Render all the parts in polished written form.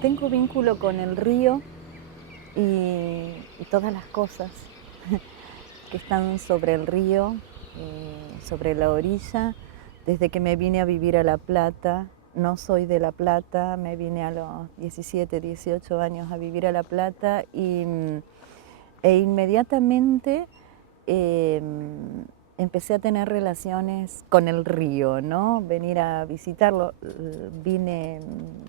tengo vínculo con el río y todas las cosas que están sobre el río, sobre la orilla, desde que me vine a vivir a La Plata. No soy de La Plata, me vine a los 17, 18 años a vivir a La Plata e inmediatamente empecé a tener relaciones con el río, ¿no? Venir a visitarlo, vine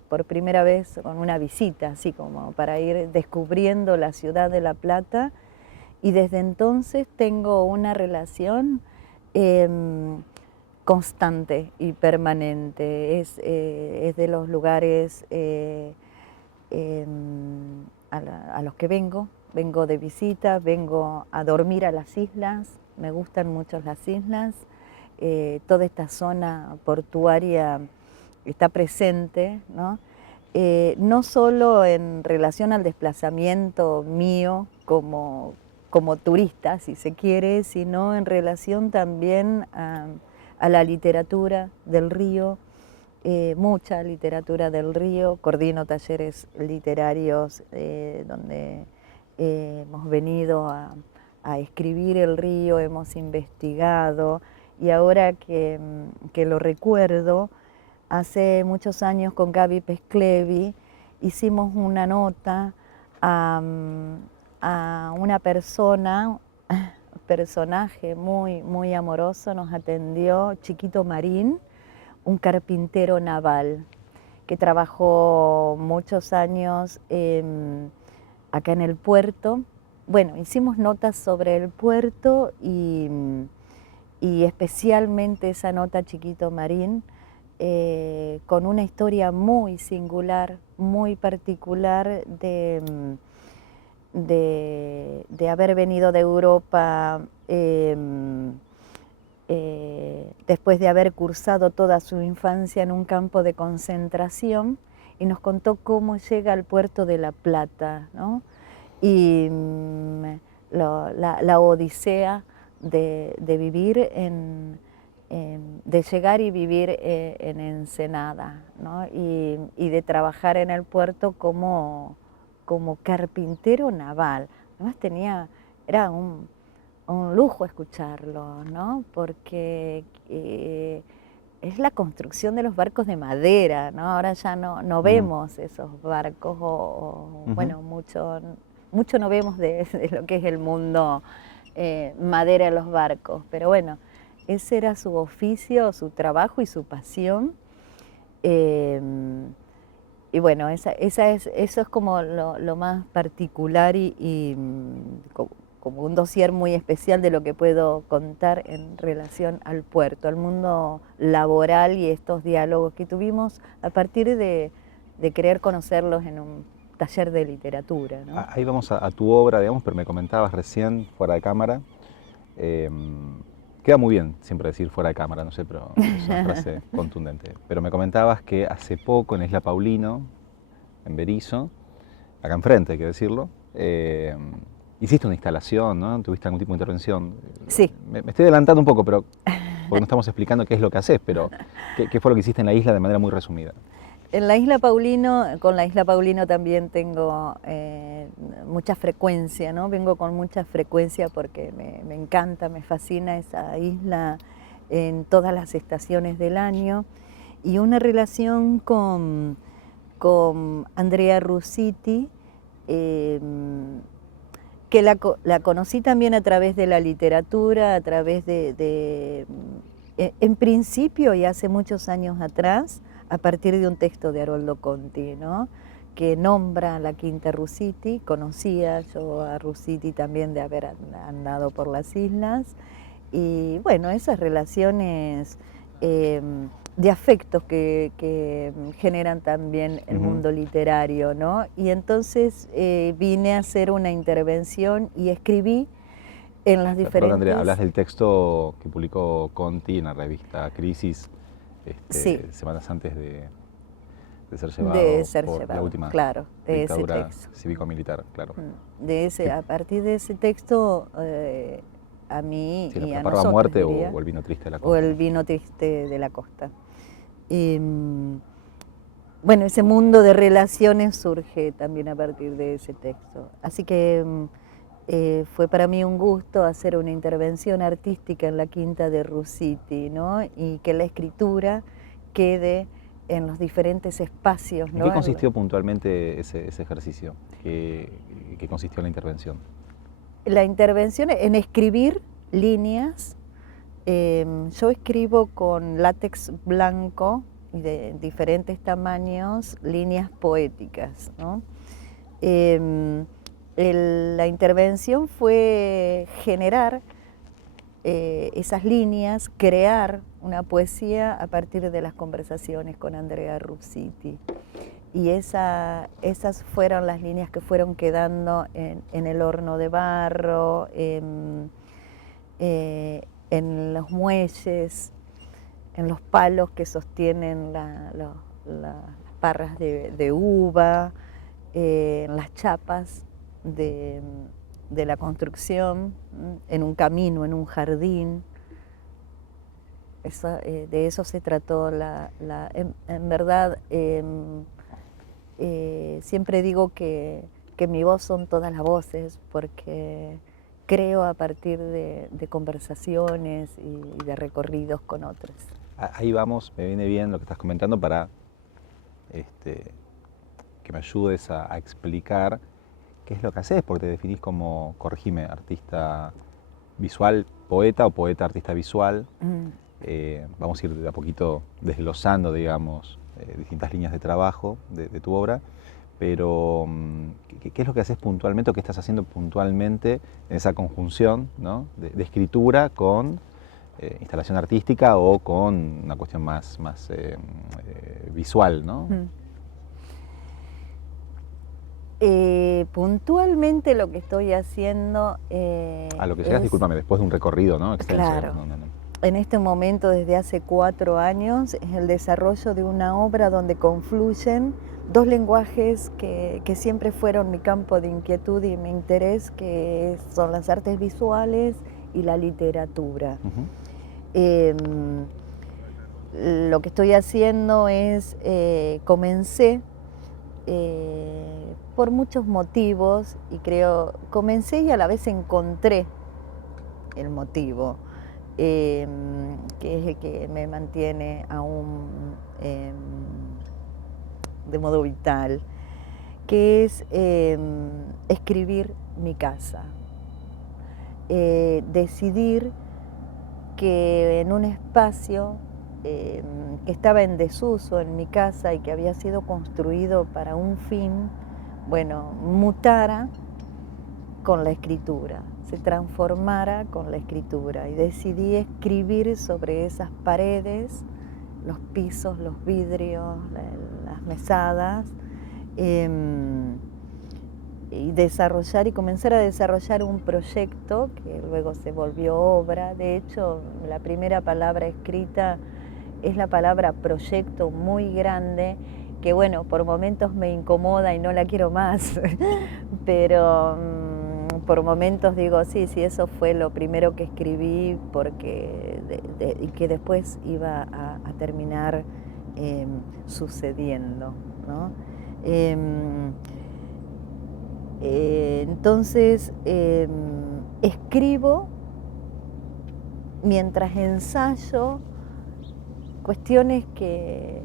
por primera vez con una visita, así como para ir descubriendo la ciudad de La Plata, y desde entonces tengo una relación constante y permanente. Es de los lugares a los que vengo de visita, vengo a dormir a las islas, me gustan mucho las islas, toda esta zona portuaria está presente, ¿no? No solo en relación al desplazamiento mío como turista, si se quiere, sino en relación también a la literatura del río, mucha literatura del río. Coordino talleres literarios donde hemos venido a escribir el río, hemos investigado, y ahora que lo recuerdo, hace muchos años con Gaby Pesclevi hicimos una nota a una personaje muy amoroso, nos atendió Chiquito Marín, un carpintero naval que trabajó muchos años acá en el puerto. Bueno, hicimos notas sobre el puerto y especialmente esa nota Chiquito Marín, con una historia muy singular, muy particular de haber venido de Europa después de haber cursado toda su infancia en un campo de concentración, y nos contó cómo llega al puerto de La Plata, ¿no? Y la odisea de vivir de llegar y vivir en Ensenada, ¿no? Y de trabajar en el puerto como carpintero naval. Además era un lujo escucharlo, ¿no? Porque es la construcción de los barcos de madera, ¿no? Ahora ya no vemos esos barcos, bueno, mucho no vemos de lo que es el mundo madera en los barcos, pero bueno, ese era su oficio, su trabajo y su pasión. Y bueno, eso es como lo más particular y como un dossier muy especial de lo que puedo contar en relación al puerto, al mundo laboral y estos diálogos que tuvimos a partir de querer conocerlos en un taller de literatura, ¿no? Ahí vamos a tu obra, digamos, pero me comentabas recién, fuera de cámara, queda muy bien siempre decir fuera de cámara, no sé, pero es una frase contundente. Pero me comentabas que hace poco en Isla Paulino, en Berisso, acá enfrente hay que decirlo, hiciste una instalación, ¿no? ¿Tuviste algún tipo de intervención? Sí. Me estoy adelantando un poco, pero porque no estamos explicando qué es lo que haces, pero ¿qué fue lo que hiciste en la isla de manera muy resumida? En la Isla Paulino, con la Isla Paulino también tengo mucha frecuencia, ¿no? Vengo con mucha frecuencia porque me encanta, me fascina esa isla en todas las estaciones del año, y una relación con Andrea Russiti, que la conocí también a través de la literatura, a través en principio y hace muchos años atrás, a partir de un texto de Haroldo Conti, ¿no? Que nombra a la Quinta Russiti. Conocía yo a Russiti también de haber andado por las islas, y bueno, esas relaciones de afectos que generan también el mundo literario, ¿no? Y entonces vine a hacer una intervención y escribí en las diferentes... Perdón, Andrea, hablas del texto que publicó Conti en la revista Crisis, Sí, semanas antes de ser de llevado ser por la llevado, última claro, de ese dictadura texto. cívico-militar, claro. A partir de ese texto, a mí Sí, la y a parva nosotros, muerte diría, o el vino triste de la o costa. el ¿No? vino triste de la costa. Y, bueno, ese mundo de relaciones surge también a partir de ese texto. Así que fue para mí un gusto hacer una intervención artística en la quinta de Russiti, ¿no? Y que la escritura quede en los diferentes espacios, ¿En ¿no? qué consistió puntualmente ese ejercicio? ¿Qué consistió la intervención? La intervención en escribir líneas. Yo escribo con látex blanco y de diferentes tamaños, líneas poéticas, ¿no? La intervención fue generar esas líneas, crear una poesía a partir de las conversaciones con Andrea Russiti. Y esas fueron las líneas que fueron quedando en el horno de barro, en los muelles, en los palos que sostienen las parras de uva, en las chapas de la construcción, en un camino, en un jardín. De eso se trató en verdad. Siempre digo que mi voz son todas las voces, porque creo a partir de conversaciones y de recorridos con otros. Ahí vamos, me viene bien lo que estás comentando para que me ayudes a explicar qué es lo que haces, porque te definís como, corregime, artista visual, poeta o poeta artista visual. Vamos a ir de a poquito desglosando, digamos, distintas líneas de trabajo de tu obra, pero ¿qué es lo que haces puntualmente o qué estás haciendo puntualmente en esa conjunción, ¿no? de escritura con instalación artística o con una cuestión más visual, ¿no? Puntualmente lo que estoy haciendo... a lo que llegas, discúlpame, después de un recorrido, ¿no? Extenso. Claro. No. En este momento, desde hace 4 años, es el desarrollo de una obra donde confluyen dos lenguajes que siempre fueron mi campo de inquietud y mi interés, que son las artes visuales y la literatura. Lo que estoy haciendo es, comencé por muchos motivos, y comencé y a la vez encontré el motivo, que es el que me mantiene aún de modo vital, que es escribir mi casa. Decidir que en un espacio que estaba en desuso en mi casa y que había sido construido para un fin, bueno, mutara con la escritura, se transformara con la escritura, y decidí escribir sobre esas paredes, los pisos, los vidrios, las mesadas, y comenzar a desarrollar un proyecto que luego se volvió obra. De hecho, la primera palabra escrita es la palabra proyecto, muy grande, que bueno, por momentos me incomoda y no la quiero más, pero por momentos digo, sí, eso fue lo primero que escribí, porque y que después iba a terminar sucediendo, ¿no? Entonces, escribo mientras ensayo cuestiones que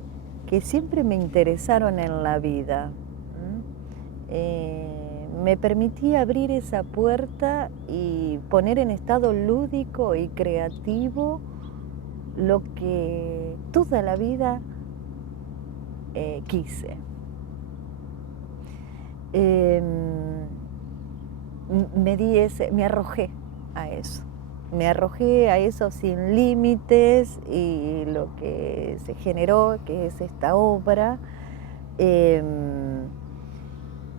siempre me interesaron en la vida. Me permití abrir esa puerta y poner en estado lúdico y creativo lo que toda la vida quise. Me arrojé a eso. Me arrojé a eso sin límites, y lo que se generó, que es esta obra,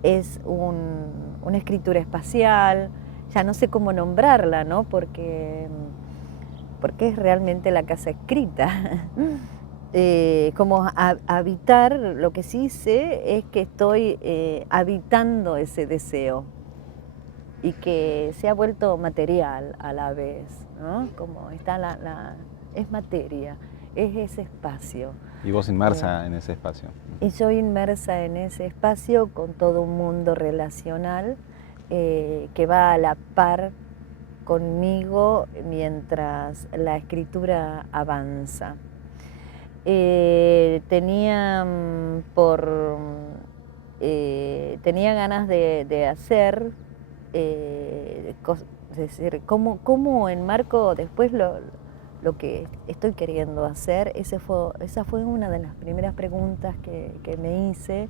es una escritura espacial. Ya no sé cómo nombrarla, ¿no? Porque es realmente la casa escrita. Como habitar, lo que sí sé es que estoy habitando ese deseo, y que se ha vuelto material a la vez, ¿no? Como está es materia, es ese espacio. Y vos inmersa en ese espacio. Y yo inmersa en ese espacio con todo un mundo relacional que va a la par conmigo mientras la escritura avanza. Tenía ganas de hacer, es decir, cómo enmarco después lo que estoy queriendo hacer. Esa fue una de las primeras preguntas que me hice,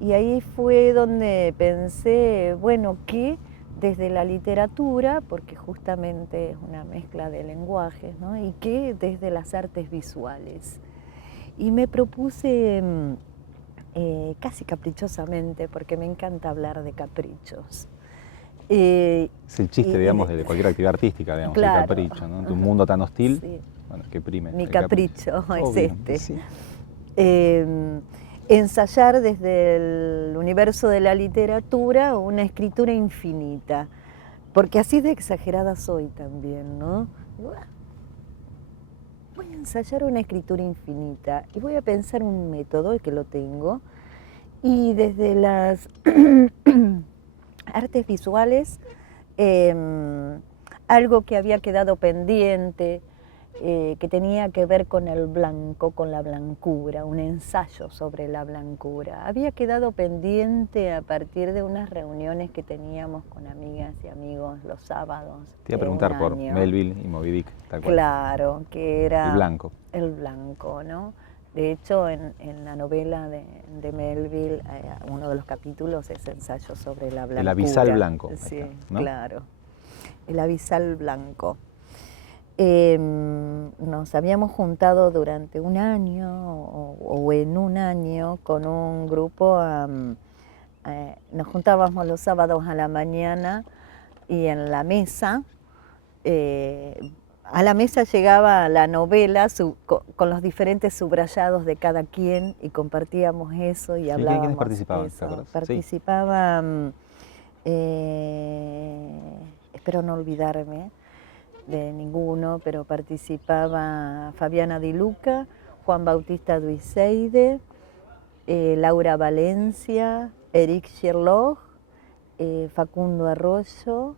y ahí fue donde pensé, bueno, que desde la literatura, porque justamente es una mezcla de lenguajes, ¿no? Y que desde las artes visuales. Y me propuse casi caprichosamente, porque me encanta hablar de caprichos. Es el chiste, digamos, de cualquier actividad artística, digamos, claro, el capricho, ¿no? En un mundo tan hostil, sí, bueno, que prime. mi capricho es Obvio, este. sí. Ensayar desde el universo de la literatura una escritura infinita, porque así de exagerada soy también, ¿no? Voy a ensayar una escritura infinita y voy a pensar un método, que lo tengo, y desde las artes visuales, algo que había quedado pendiente, que tenía que ver con el blanco, con la blancura, un ensayo sobre la blancura. Había quedado pendiente a partir de unas reuniones que teníamos con amigas y amigos los sábados. Te iba a preguntar por Melville y Moby Dick, tal cual. Claro, que era el blanco. El blanco, ¿no? De hecho, en la novela de Melville, uno de los capítulos es ensayo sobre la blancura. El abisal blanco. Sí, está, ¿no? claro. El abisal blanco. Nos habíamos juntado durante un año o en un año con un grupo, nos juntábamos los sábados a la mañana y en la mesa, a la mesa llegaba la novela con los diferentes subrayados de cada quien y compartíamos eso y hablábamos. ¿Quiénes participaban? Eso. Participaban, espero no olvidarme de ninguno, pero participaba Fabiana Di Luca, Juan Bautista Duiseide, Laura Valencia, Eric Sherlock, Facundo Arroyo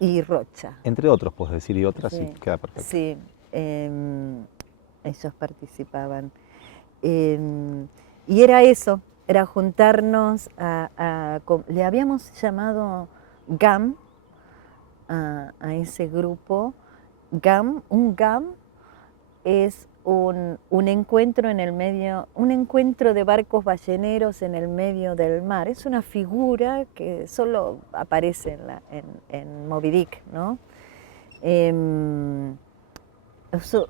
y Rocha. Entre otros, puedes decir, y otras, sí, sí, queda perfecto. Sí, ellos participaban. Y era eso, era juntarnos le habíamos llamado GAM a ese grupo. Un GAM es un encuentro en el medio, un encuentro de barcos balleneros en el medio del mar. Es una figura que solo aparece en Moby Dick, ¿no?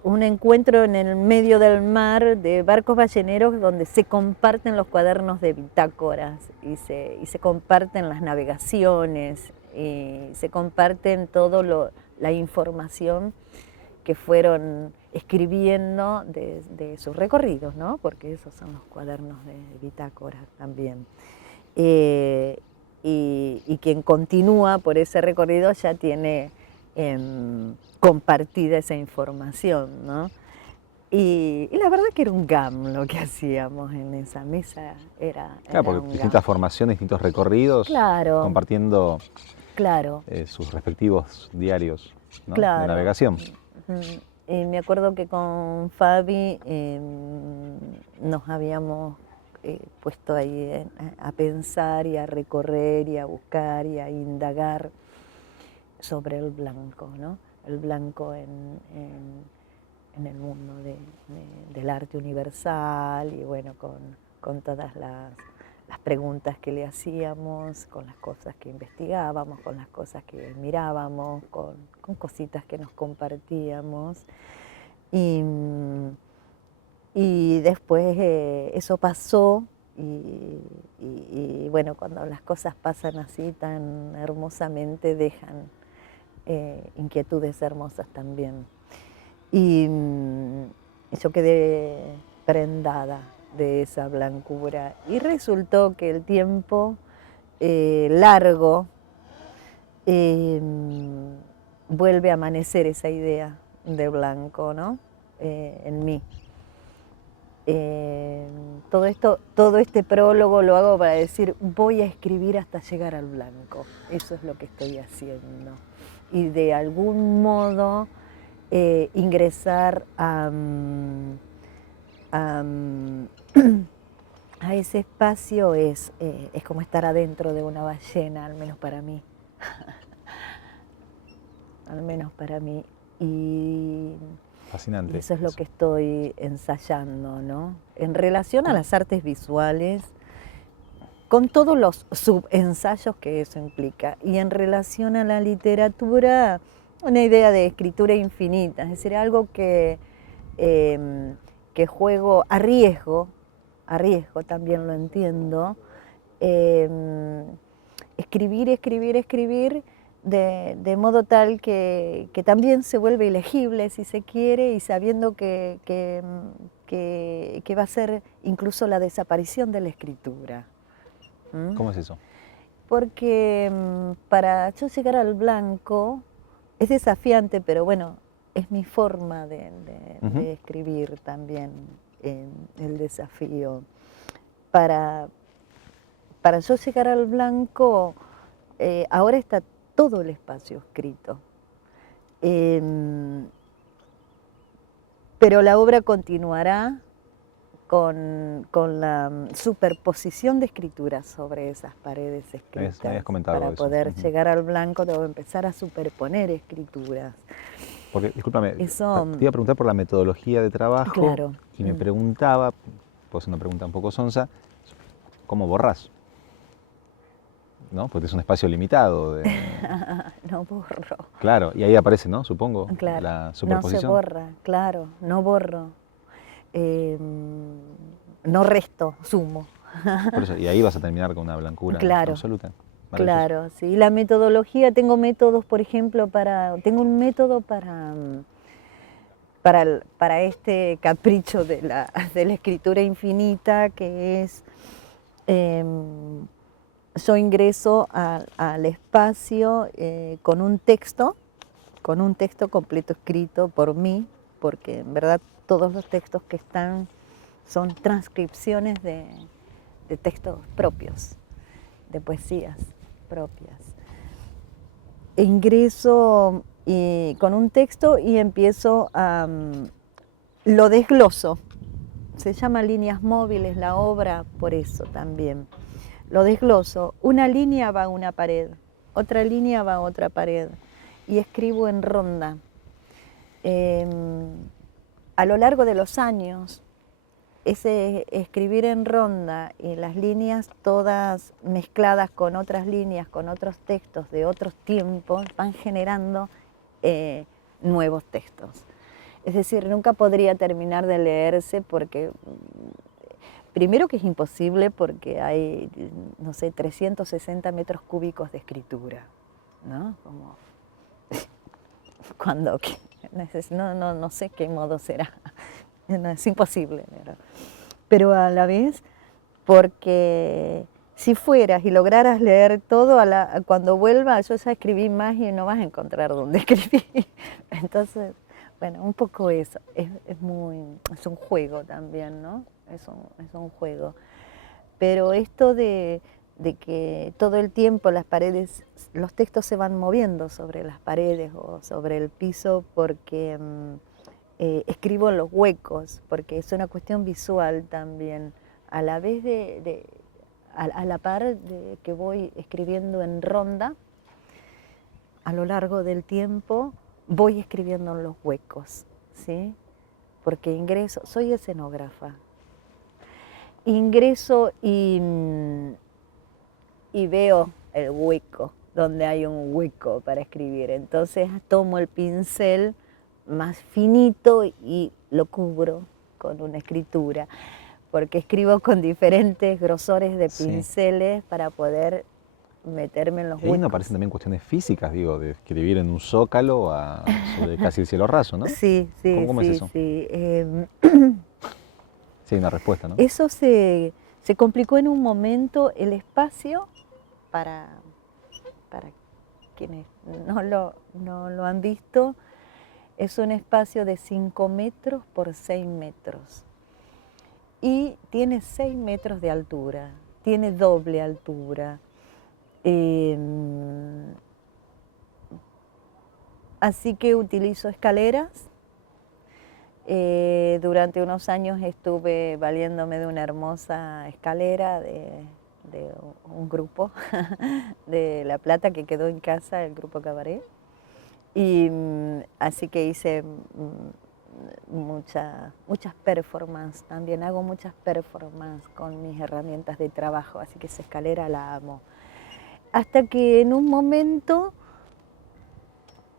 Un encuentro en el medio del mar de barcos balleneros donde se comparten los cuadernos de bitácoras y se comparten las navegaciones y se comparten toda la información que fueron escribiendo de sus recorridos, ¿no? Porque esos son los cuadernos de bitácora también. Y quien continúa por ese recorrido ya tiene compartida esa información, ¿no? Y la verdad que era un GAM lo que hacíamos en esa mesa. Claro, porque distintas formaciones, distintos recorridos, claro, compartiendo claro, sus respectivos diarios, ¿no? Claro. De navegación. Y me acuerdo que con Fabi nos habíamos puesto ahí a pensar y a recorrer y a buscar y a indagar sobre el blanco, ¿no? El blanco en el mundo del arte universal y bueno, con todas las preguntas que le hacíamos, con las cosas que investigábamos, con las cosas que mirábamos, con cositas que nos compartíamos. Y después eso pasó y bueno, cuando las cosas pasan así tan hermosamente dejan inquietudes hermosas también. Y yo quedé prendada de esa blancura y resultó que el tiempo largo vuelve a amanecer esa idea de blanco, ¿no? En mí. Todo este prólogo lo hago para decir, voy a escribir hasta llegar al blanco. Eso es lo que estoy haciendo. Y de algún modo ingresar a ese espacio es como estar adentro de una ballena, al menos para mí. Al menos para mí. Y Fascinante. eso es lo que estoy ensayando, ¿no? En relación a las artes visuales, con todos los subensayos que eso implica. Y en relación a la literatura, una idea de escritura infinita, es decir, algo que juego, arriesgo también lo entiendo, escribir, de modo tal que también se vuelve ilegible, si se quiere, y sabiendo que va a ser incluso la desaparición de la escritura. ¿Mm? ¿Cómo es eso? Porque para yo llegar al blanco es desafiante, pero bueno, es mi forma de escribir también el desafío. Para yo llegar al blanco, ahora está todo el espacio escrito. Pero la obra continuará con la superposición de escrituras sobre esas paredes escritas. Me habías comentado para eso. poder llegar al blanco, debo empezar a superponer escrituras. Porque, discúlpame, Eso, te iba a preguntar por la metodología de trabajo. Claro. Y me preguntaba, pues una pregunta un poco sonsa, ¿cómo borrás? ¿No? Porque es un espacio limitado. No borro. Claro, y ahí aparece, ¿no? Supongo, Claro. la superposición. No se borra, claro, no borro. No resto, sumo. Por eso, y ahí vas a terminar con una blancura absoluta. Claro, sí. La metodología, tengo métodos, por ejemplo, tengo un método para este capricho de la escritura infinita, que es, yo ingreso al espacio con un texto completo escrito por mí, porque en verdad todos los textos que están son transcripciones de textos propios, de poesías propias. Ingreso con un texto y empiezo lo desgloso. Se llama líneas móviles la obra por eso también. Lo desgloso. Una línea va a una pared, otra línea va a otra pared y escribo en ronda. A lo largo de los años, ese escribir en ronda y las líneas todas mezcladas con otras líneas, con otros textos de otros tiempos, van generando nuevos textos. Es decir, nunca podría terminar de leerse porque, primero que es imposible porque hay, no sé, 360 metros cúbicos de escritura, ¿no? Como cuando, no sé qué modo será. No, es imposible, pero a la vez, porque si fueras y lograras leer todo, cuando vuelva yo ya escribí más y no vas a encontrar dónde escribir. Entonces, bueno, un poco eso, es un juego también, ¿no? Es un juego. Pero esto de que todo el tiempo las paredes, los textos se van moviendo sobre las paredes o sobre el piso porque escribo en los huecos, porque es una cuestión visual también, a la vez a la par de que voy escribiendo en ronda, a lo largo del tiempo voy escribiendo en los huecos, ¿sí? Porque ingreso, soy escenógrafa, ingreso y veo el hueco, donde hay un hueco para escribir, entonces tomo el pincel más finito y lo cubro con una escritura, porque escribo con diferentes grosores de pinceles para poder meterme en los huecos. Ahí no aparecen también cuestiones físicas, digo, de escribir en un zócalo sobre casi el cielo raso, ¿no? Sí. ¿Cómo es eso? Sí, Sí, hay una respuesta, ¿no? Eso se complicó en un momento el espacio para quienes no lo han visto, es un espacio de 5 metros por 6 metros y tiene 6 metros de altura, tiene doble altura. Así que utilizo escaleras. Durante unos años estuve valiéndome de una hermosa escalera de un grupo de La Plata que quedó en casa, el grupo Cabaret. Y así que hice muchas performances también, hago muchas performances con mis herramientas de trabajo, así que esa escalera la amo. Hasta que en un momento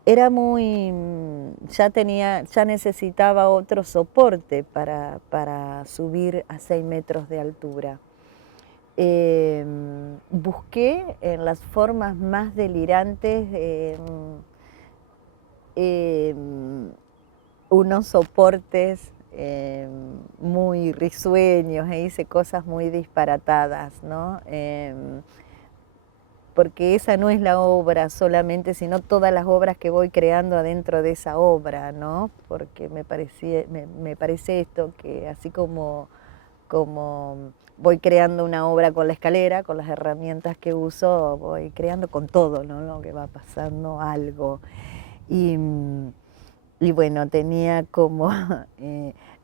era ya necesitaba otro soporte para subir a 6 metros de altura. Busqué en las formas más delirantes unos soportes muy risueños e hice cosas muy disparatadas, ¿no? Porque esa no es la obra solamente, sino todas las obras que voy creando adentro de esa obra, ¿no? Porque me parece esto, que así como voy creando una obra con la escalera, con las herramientas que uso, voy creando con todo, ¿no? Lo que va pasando algo. Y bueno, tenía como,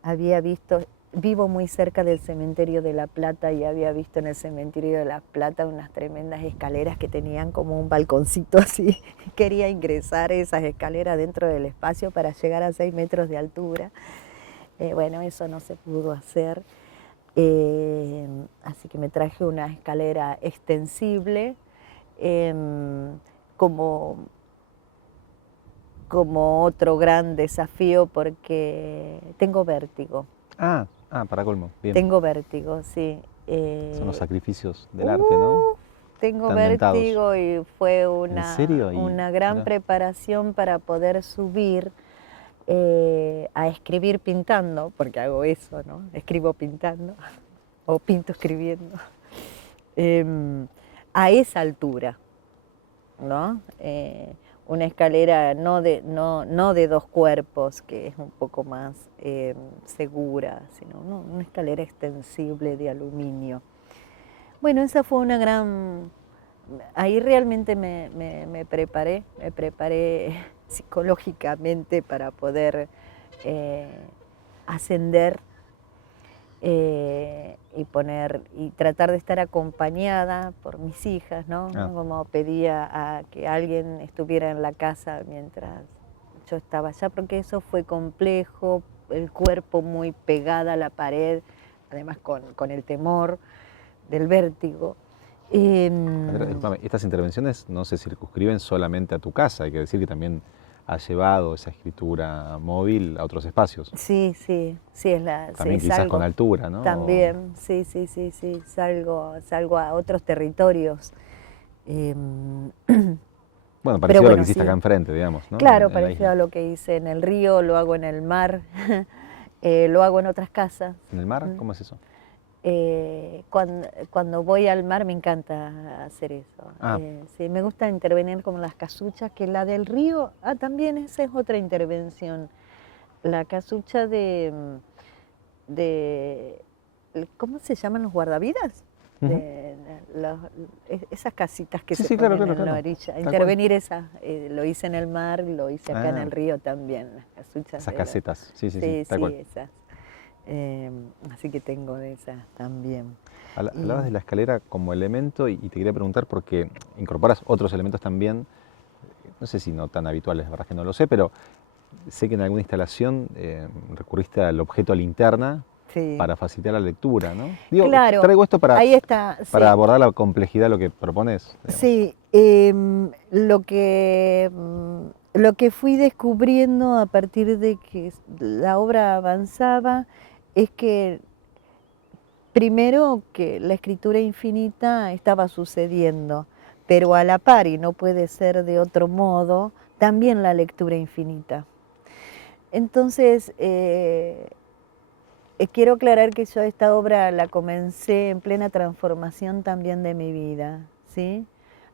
había visto, vivo muy cerca del cementerio de La Plata y había visto en el cementerio de La Plata unas tremendas escaleras que tenían como un balconcito así. Quería ingresar esas escaleras dentro del espacio para llegar a 6 metros de altura. Bueno, eso no se pudo hacer. Así que me traje una escalera extensible como otro gran desafío porque tengo vértigo. Para colmo, bien. Tengo vértigo, sí. Son los sacrificios del arte, ¿no? Tengo Están vértigo y fue ¿En serio? una gran preparación para poder subir a escribir pintando, porque hago eso, ¿no? Escribo pintando o pinto escribiendo, a esa altura, ¿no? Una escalera no de 2 cuerpos, que es un poco más segura, sino una escalera extensible de aluminio. Bueno, esa fue una gran... Ahí realmente me preparé psicológicamente para poder ascender y tratar de estar acompañada por mis hijas, ¿no? Como pedía a que alguien estuviera en la casa mientras yo estaba allá, porque eso fue complejo, el cuerpo muy pegado a la pared, además con el temor del vértigo. Estas intervenciones no se circunscriben solamente a tu casa, hay que decir que también has llevado esa escritura móvil a otros espacios. Sí, También quizás con altura, ¿no? También, sí, salgo a otros territorios. Bueno, parecido a lo que hiciste acá enfrente, digamos, ¿no? Claro, parecido a lo que hice en el río, lo hago en el mar, lo hago en otras casas. ¿En el mar? ¿Cómo es eso? Cuando voy al mar me encanta hacer eso. Sí, me gusta intervenir como las casuchas, que la del río, también esa es otra intervención. La casucha ¿cómo se llaman los guardavidas? Esas casitas que se ponen en la orilla. Intervenir esas, lo hice en el mar, lo hice acá en el río también, las casuchas. Esas casetas, sí, esas. Así que tengo de esas también. Hablabas de la escalera como elemento y te quería preguntar porque incorporas otros elementos también, no sé si no tan habituales, la verdad es que no lo sé, pero sé que en alguna instalación recurriste al objeto linterna para facilitar la lectura, ¿no? Digo, claro, traigo esto para abordar la complejidad de lo que propones. Digamos. Sí, lo que fui descubriendo a partir de que la obra avanzaba es que primero que la escritura infinita estaba sucediendo, pero a la par, y no puede ser de otro modo, también la lectura infinita. Entonces, quiero aclarar que yo esta obra la comencé en plena transformación también de mi vida, ¿sí?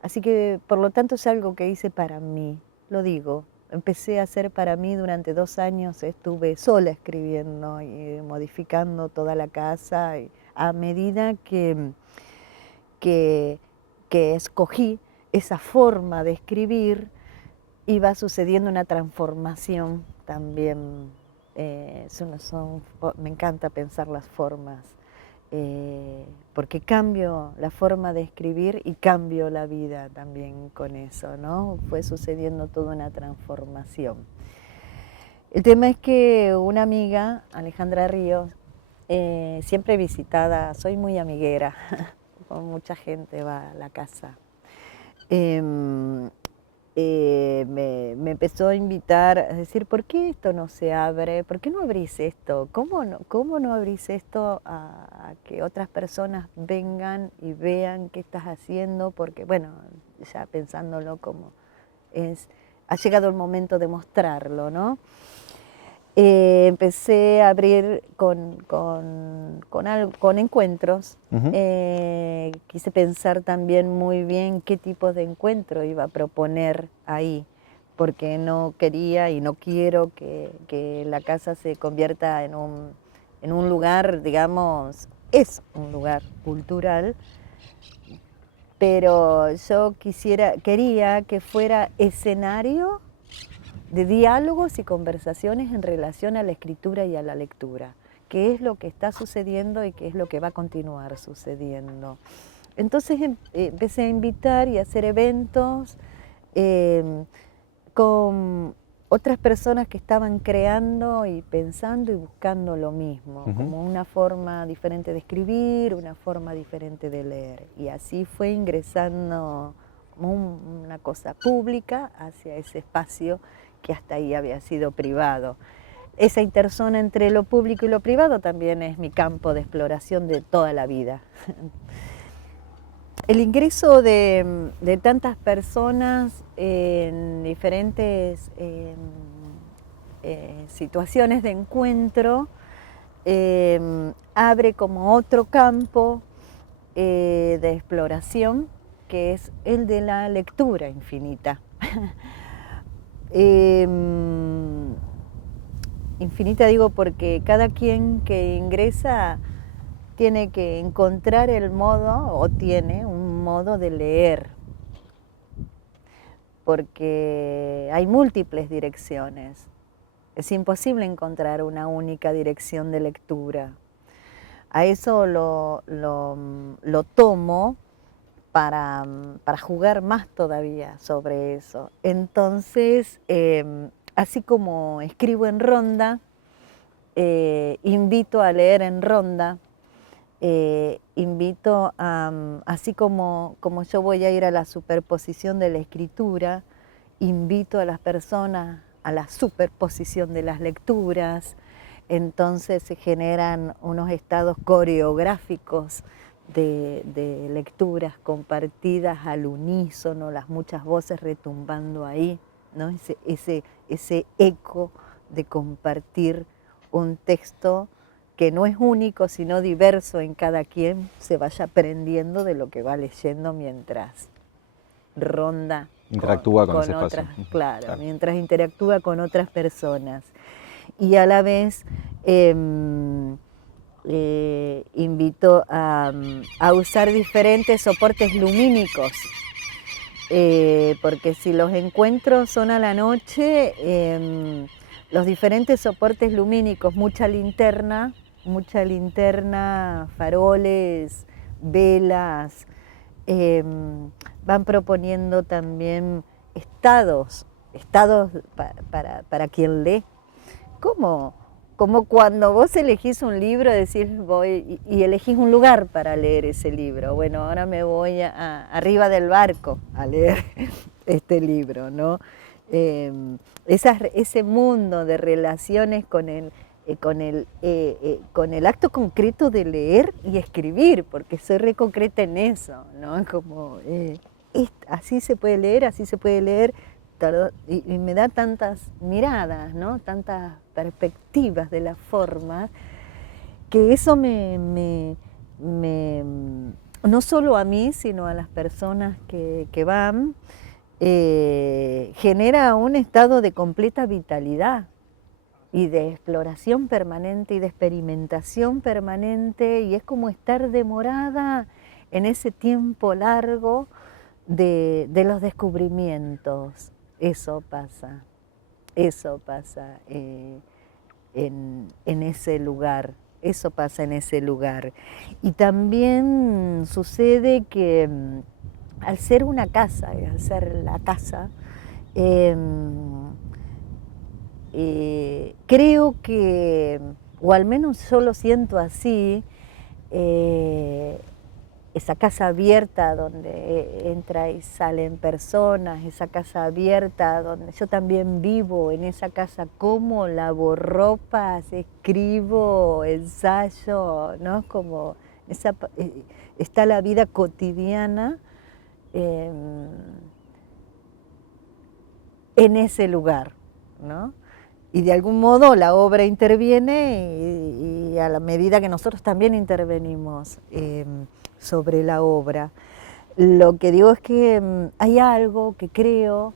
Así que, por lo tanto, es algo que hice para mí, lo digo. Empecé a hacer para mí durante 2 años, estuve sola escribiendo y modificando toda la casa. Y a medida que, que escogí esa forma de escribir, iba sucediendo una transformación también. Me encanta pensar las formas, porque cambio la forma de escribir y cambio la vida también con eso, ¿no? Fue sucediendo toda una transformación. El tema es que una amiga, Alejandra Ríos, siempre visitada, soy muy amiguera, con mucha gente va a la casa. Me empezó a invitar a decir, ¿por qué esto no se abre? ¿Por qué no abrís esto? ¿Cómo no abrís esto a que otras personas vengan y vean qué estás haciendo? Porque, bueno, ya pensándolo como ha llegado el momento de mostrarlo, ¿no? Empecé a abrir con encuentros. Quise pensar también muy bien qué tipo de encuentro iba a proponer ahí, porque no quería y no quiero que la casa se convierta en un lugar, digamos, es un lugar cultural, pero yo quería que fuera escenario de diálogos y conversaciones en relación a la escritura y a la lectura, qué es lo que está sucediendo y qué es lo que va a continuar sucediendo. Entonces empecé a invitar y a hacer eventos con otras personas que estaban creando y pensando y buscando lo mismo, como una forma diferente de escribir, una forma diferente de leer. Y así fue ingresando como una cosa pública hacia ese espacio que hasta ahí había sido privado. Esa interzona entre lo público y lo privado también es mi campo de exploración de toda la vida. El ingreso de tantas personas en diferentes situaciones de encuentro abre como otro campo de exploración, que es el de la lectura infinita. Infinita digo porque cada quien que ingresa tiene que encontrar el modo, o tiene un modo de leer, porque hay múltiples direcciones. Es imposible encontrar una única dirección de lectura. A eso lo tomo para jugar más todavía sobre eso. Entonces, así como escribo en ronda, invito a leer en ronda, invito a, así como yo voy a ir a la superposición de la escritura, invito a las personas a la superposición de las lecturas. Entonces se generan unos estados coreográficos de lecturas compartidas al unísono, las muchas voces retumbando ahí, ¿no? Ese eco de compartir un texto que no es único, sino diverso en cada quien, se vaya aprendiendo de lo que va leyendo mientras ronda. Interactúa con ese espacio. Otras, claro, mientras interactúa con otras personas. Y a la vez invito a usar diferentes soportes lumínicos, porque si los encuentros son a la noche, los diferentes soportes lumínicos, mucha linterna, faroles, velas, van proponiendo también estados para quien lee. Como cuando vos elegís un libro, decís voy y elegís un lugar para leer ese libro. Bueno, ahora me voy arriba del barco a leer este libro, ¿no? Ese mundo de relaciones con el acto concreto de leer y escribir, porque soy re concreta en eso, ¿no? Como así se puede leer, y me da tantas miradas, ¿no? Tantas perspectivas de la forma, que eso me no solo a mí, sino a las personas que van, genera un estado de completa vitalidad y de exploración permanente y de experimentación permanente, y es como estar demorada en ese tiempo largo de los descubrimientos. Eso pasa en ese lugar, eso pasa en ese lugar. Y también sucede que al ser una casa, al ser la casa, creo que, o al menos yo lo siento así, esa casa abierta donde entra y salen personas, esa casa abierta donde yo también vivo, en esa casa como lavo ropas, escribo, ensayo, ¿no? Como está la vida cotidiana en ese lugar, ¿no? Y de algún modo la obra interviene y a la medida que nosotros también intervenimos sobre la obra. Lo que digo es que hay algo que creo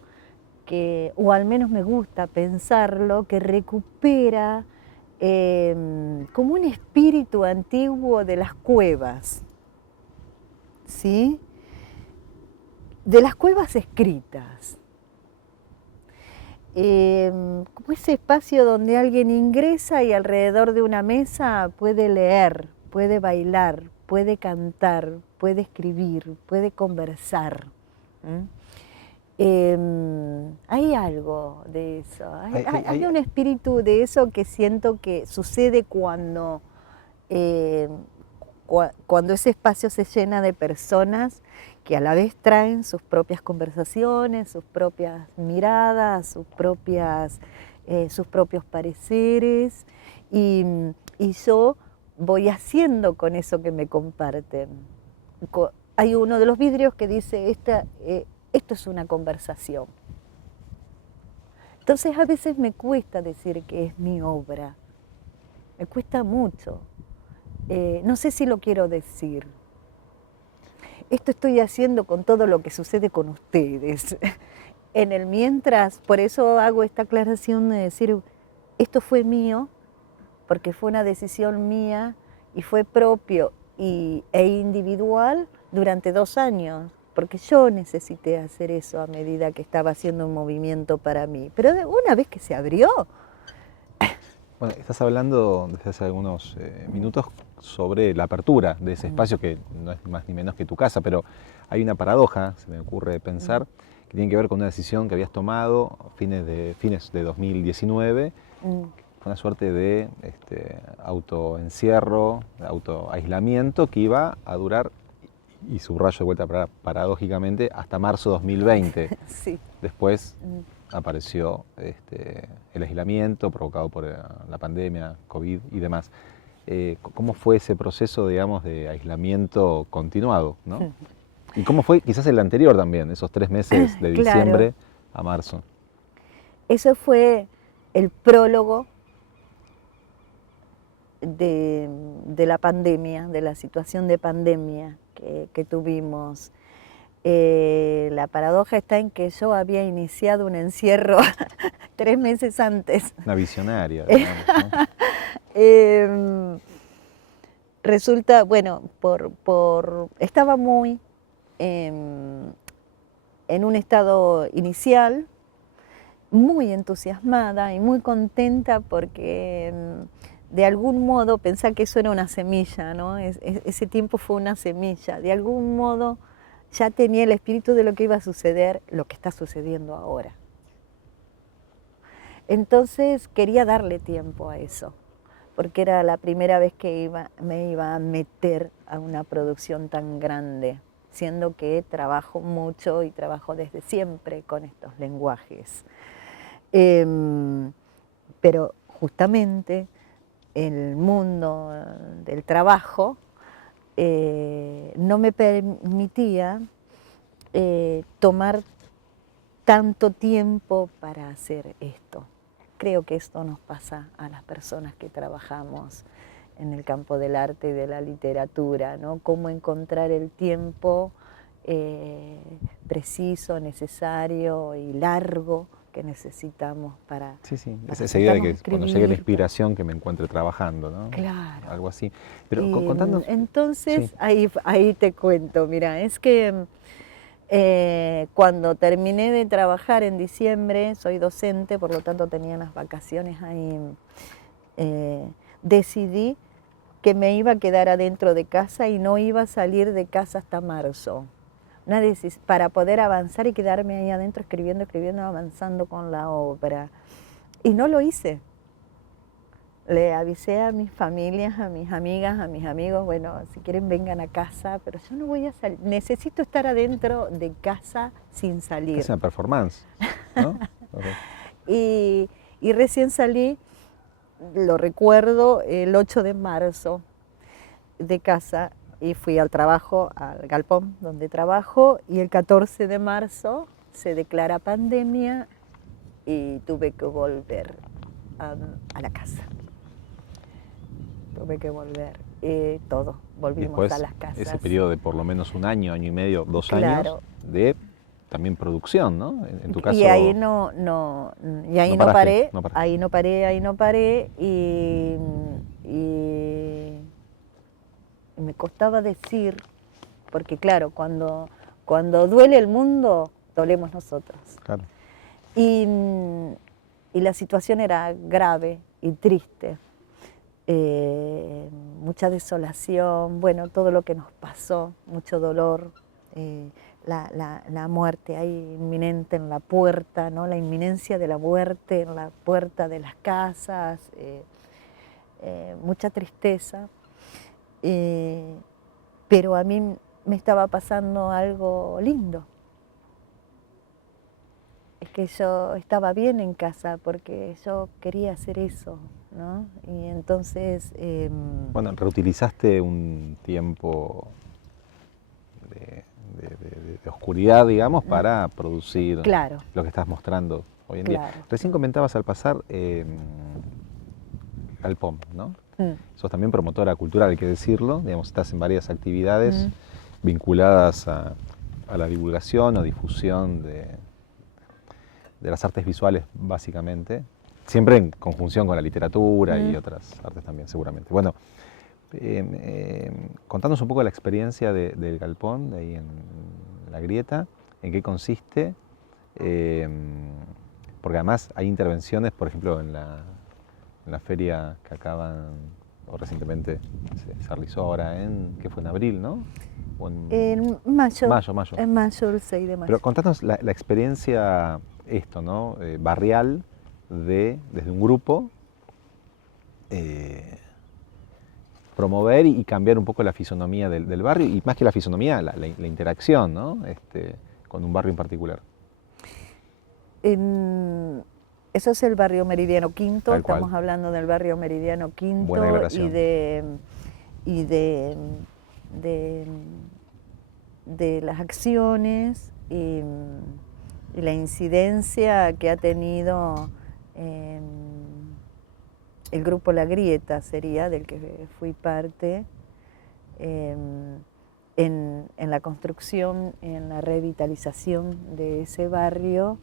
que, o al menos me gusta pensarlo, que recupera como un espíritu antiguo de las cuevas, ¿sí? De las cuevas escritas. Como ese espacio donde alguien ingresa y alrededor de una mesa puede leer, puede bailar, puede cantar, puede escribir, puede conversar. Hay algo de eso, hay un espíritu de eso que siento que sucede cuando ese espacio se llena de personas que a la vez traen sus propias conversaciones, sus propias miradas, sus propios pareceres, y yo voy haciendo con eso que me comparten. Hay uno de los vidrios que dice, esto es una conversación. Entonces a veces me cuesta decir que es mi obra, me cuesta mucho. No sé si lo quiero decir. Esto estoy haciendo con todo lo que sucede con ustedes. En el mientras, por eso hago esta aclaración de decir, esto fue mío, porque fue una decisión mía y fue propio e individual durante 2 años, porque yo necesité hacer eso a medida que estaba haciendo un movimiento para mí. Pero una vez que se abrió... Bueno, estás hablando desde hace algunos minutos sobre la apertura de ese espacio que no es más ni menos que tu casa, pero hay una paradoja, se me ocurre pensar, que tiene que ver con una decisión que habías tomado a fines de 2019, fue una suerte de autoencierro, autoaislamiento que iba a durar, y subrayo de vuelta paradójicamente, hasta marzo 2020. Sí. Después apareció el aislamiento provocado por la pandemia, COVID y demás. ¿Cómo fue ese proceso, digamos, de aislamiento continuado, ¿no? ¿Y cómo fue quizás el anterior también, esos 3 meses de diciembre a marzo? Eso fue el prólogo de la pandemia, de la situación de pandemia que tuvimos. La paradoja está en que yo había iniciado un encierro 3 meses antes. Una visionaria, digamos, ¿no? Resulta, bueno, estaba muy en un estado inicial, muy entusiasmada y muy contenta porque de algún modo pensaba que eso era una semilla, ¿no? Ese tiempo fue una semilla, de algún modo ya tenía el espíritu de lo que iba a suceder, lo que está sucediendo ahora. Entonces quería darle tiempo a eso, porque era la primera vez que me iba a meter a una producción tan grande, siendo que trabajo mucho y trabajo desde siempre con estos lenguajes. Pero justamente el mundo del trabajo no me permitía tomar tanto tiempo para hacer esto. Creo que esto nos pasa a las personas que trabajamos en el campo del arte y de la literatura, ¿no? Cómo encontrar el tiempo preciso, necesario y largo que necesitamos para, Sí, sí, para esa idea de sentarnos a que cuando llegue la escribir. inspiración que me encuentre trabajando, ¿no? Claro. Algo así. Pero Y contándonos... entonces, Sí, ahí te cuento, mira, es que cuando terminé de trabajar en diciembre, soy docente, por lo tanto tenía las vacaciones ahí, decidí que me iba a quedar adentro de casa y no iba a salir de casa hasta marzo. Para poder avanzar y quedarme ahí adentro escribiendo, escribiendo, avanzando con la obra. Y no lo hice. Le avisé a mis familias, a mis amigas, a mis amigos, bueno, si quieren vengan a casa, pero yo no voy a salir. Necesito estar adentro de casa sin salir. casi una performance, ¿no? Okay. Y recién salí, lo recuerdo, el 8 de marzo de casa y fui al trabajo, al galpón donde trabajo, y el 14 de marzo se declara pandemia y tuve que volver a la casa. Tuve que volver, todos volvimos Después, a las casas. ese periodo de por lo menos un año, año y medio, 2 Claro. años de también producción, ¿no? En tu caso... Y ahí no paré, paraste. ahí no paré y me costaba decir, porque claro, cuando duele el mundo, dolemos nosotros. Claro. Y la situación era grave y triste. Mucha desolación, bueno, todo lo que nos pasó, mucho dolor, la muerte ahí inminente en la puerta, ¿no? La inminencia de la muerte en la puerta de las casas, mucha tristeza. Pero a mí me estaba pasando algo lindo. Es que yo estaba bien en casa porque yo quería hacer eso, ¿no? Y entonces... Bueno, reutilizaste un tiempo de oscuridad, digamos, para producir claro, lo que estás mostrando hoy en día. claro. Recién comentabas al pasar Galpón, ¿no? Sos también promotora cultural, hay que decirlo, digamos, estás en varias actividades vinculadas a la divulgación o difusión de las artes visuales, básicamente, siempre en conjunción con la literatura y otras artes también, seguramente. Bueno, contanos un poco la experiencia del Galpón, de ahí en La Grieta, en qué consiste, porque además hay intervenciones, por ejemplo, en la feria que acaban, o recientemente se realizó ahora ¿qué fue? En abril, ¿no? O en mayo. Mayo. En mayo, el 6 de mayo. Pero contanos la experiencia, esto, ¿no? Barrial, desde un grupo, promover y cambiar un poco la fisonomía del barrio, y más que la fisonomía, la interacción, ¿no? Con un barrio en particular. Eso es el barrio Meridiano Quinto, Tal cual. estamos hablando del barrio Meridiano Quinto Buena aclaración. y de las acciones y la incidencia que ha tenido el grupo La Grieta, sería, del que fui parte, en la construcción, en la revitalización de ese barrio,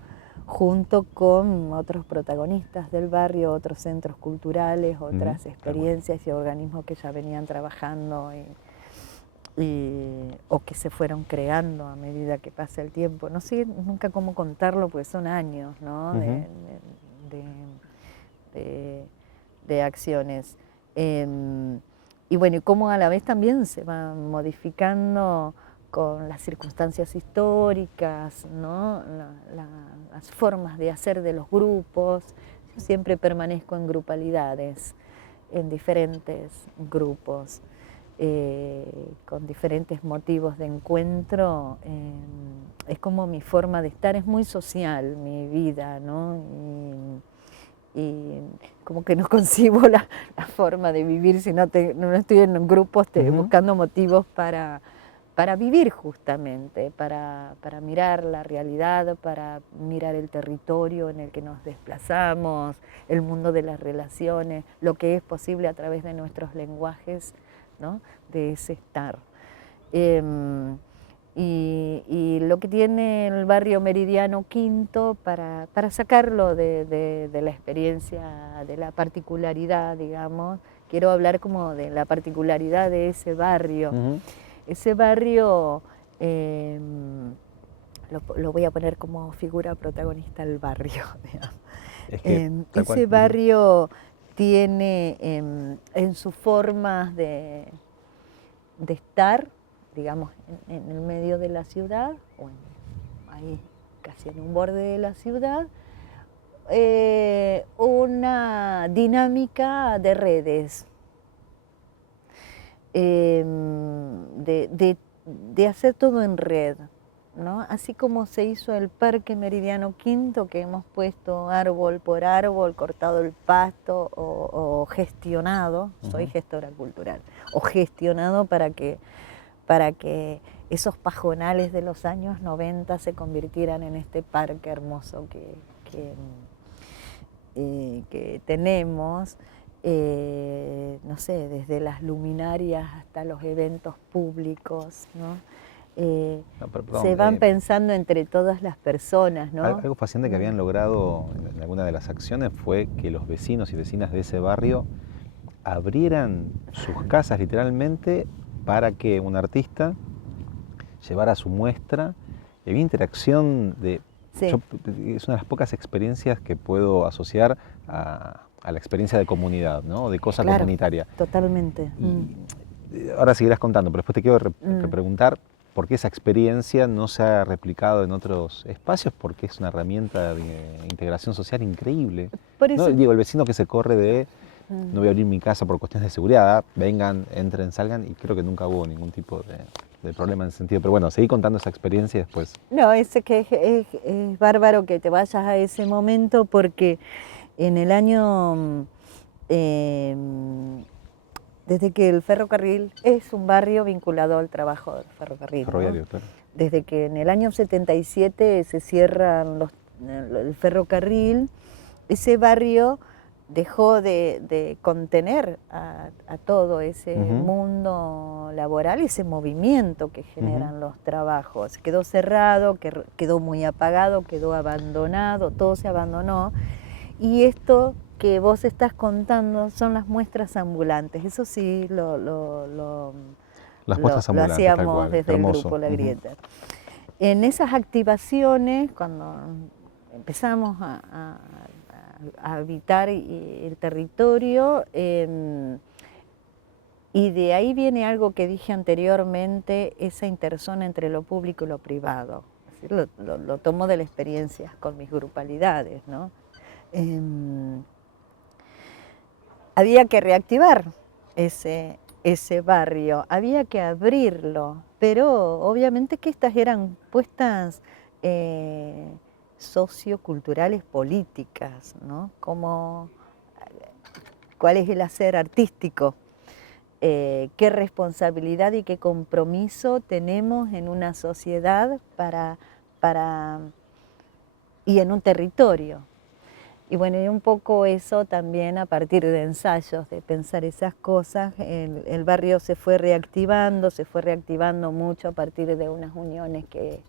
junto con otros protagonistas del barrio, otros centros culturales, otras experiencias y organismos que ya venían trabajando o que se fueron creando a medida que pasa el tiempo. No sé nunca cómo contarlo, porque son años, ¿no? de acciones. Y bueno, y cómo a la vez también se va modificando con las circunstancias históricas, ¿no? Las formas de hacer de los grupos. Yo siempre permanezco en grupalidades, en diferentes grupos, con diferentes motivos de encuentro. Es como mi forma de estar, es muy social mi vida, ¿no? Y como que no concibo la forma de vivir si no estoy en grupos buscando motivos para para vivir justamente, para mirar la realidad, para mirar el territorio en el que nos desplazamos, el mundo de las relaciones, lo que es posible a través de nuestros lenguajes, ¿no? De ese estar. Y lo que tiene el barrio Meridiano Quinto para sacarlo de la experiencia, de la particularidad, digamos, quiero hablar como de la particularidad de ese barrio. Ese barrio, lo voy a poner como figura protagonista el barrio, digamos. Es que, Ese barrio tiene en sus formas de estar, digamos, en el medio de la ciudad, o ahí casi en un borde de la ciudad, una dinámica de redes, de hacer todo en red, ¿no? Así como se hizo el Parque Meridiano Quinto, que hemos puesto árbol por árbol, cortado el pasto o gestionado, soy gestora cultural, o gestionado para que esos pajonales de los años 90 se convirtieran en este parque hermoso que tenemos. No sé, desde las luminarias hasta los eventos públicos, ¿no? Se van pensando entre todas las personas, ¿no? Algo fascinante que habían logrado en alguna de las acciones fue que los vecinos y vecinas de ese barrio abrieran sus casas literalmente para que un artista llevara su muestra. Y había interacción de... Sí. Es una de las pocas experiencias que puedo asociar a la experiencia de comunidad, ¿no? De cosa comunitaria. Totalmente. Y ahora seguirás contando, pero después te quiero preguntar por qué esa experiencia no se ha replicado en otros espacios, porque es una herramienta de integración social increíble. Por eso... ¿no? Digo, el vecino que se corre de no voy a abrir mi casa por cuestiones de seguridad, vengan, entren, salgan, y creo que nunca hubo ningún tipo de problema en ese sentido. Pero bueno, seguí contando esa experiencia y después. No, es que es bárbaro que te vayas a ese momento, porque en el año, desde que el ferrocarril es un barrio vinculado al trabajo del ferrocarril, ferroviario, ¿no? Claro. Desde que en el año 77 se cierran el ferrocarril, ese barrio dejó de contener a todo ese mundo laboral, ese movimiento que generan los trabajos. Quedó cerrado, quedó muy apagado, quedó abandonado, todo se abandonó. Y esto que vos estás contando son las muestras ambulantes. Eso sí lo hacíamos desde el grupo La Grieta. En esas activaciones, cuando empezamos a habitar el territorio, y de ahí viene algo que dije anteriormente, esa interzona entre lo público y lo privado. Es decir, lo tomo de la experiencia con mis grupalidades, ¿no? Había que reactivar ese barrio, había que abrirlo, pero obviamente que estas eran puestas socioculturales políticas, ¿no? Como, ¿cuál es el hacer artístico? ¿Qué responsabilidad y qué compromiso tenemos en una sociedad y en un territorio? Y bueno, y un poco eso también a partir de ensayos, de pensar esas cosas. El barrio se fue reactivando mucho a partir de unas uniones que